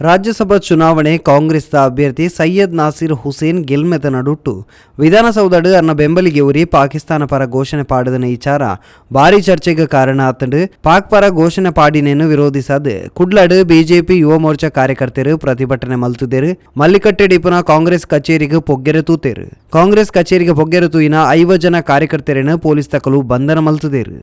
ರಾಜ್ಯಸಭಾ ಚುನಾವಣೆ ಕಾಂಗ್ರೆಸ್ನ ಅಭ್ಯರ್ಥಿ ಸೈಯದ್ ನಾಸಿರ್ ಹುಸೇನ್ ಗೆಲ್ಮೆತ ನಡುಟ್ಟು ವಿಧಾನಸೌಧಡು ಅನ್ನ ಬೆಂಬಲಿಗೆ ಉರಿ ಪಾಕಿಸ್ತಾನ ಪರ ಘೋಷಣೆ ಪಾಡದನ ವಿಚಾರ ಭಾರಿ ಚರ್ಚೆಗೆ ಕಾರಣ ಆತಂಡು ಪಾಕ್ ಪರ ಘೋಷಣೆ ಪಾಡಿನೇನು ವಿರೋಧಿಸದು ಕುಡ್ಲಡು ಬಿಜೆಪಿ ಯುವ ಮೋರ್ಚಾ ಕಾರ್ಯಕರ್ತರು ಪ್ರತಿಭಟನೆ ಮಲ್ತುದೇರು ಮಲ್ಲಿಕಟ್ಟೆ ಡಿಪುನ ಕಾಂಗ್ರೆಸ್ ಕಚೇರಿಗೆ ಪೊಗ್ಗೆರೆ ತೂತೇರು ಕಾಂಗ್ರೆಸ್ ಕಚೇರಿಗೆ ಪೊಗ್ಗೆರೆ ತೂಯಿನ 50 ಜನ ಕಾರ್ಯಕರ್ತರೇನು ಪೊಲೀಸ್ ತಕಲು ಬಂಧನ ಮಲ್ತುದೇರು.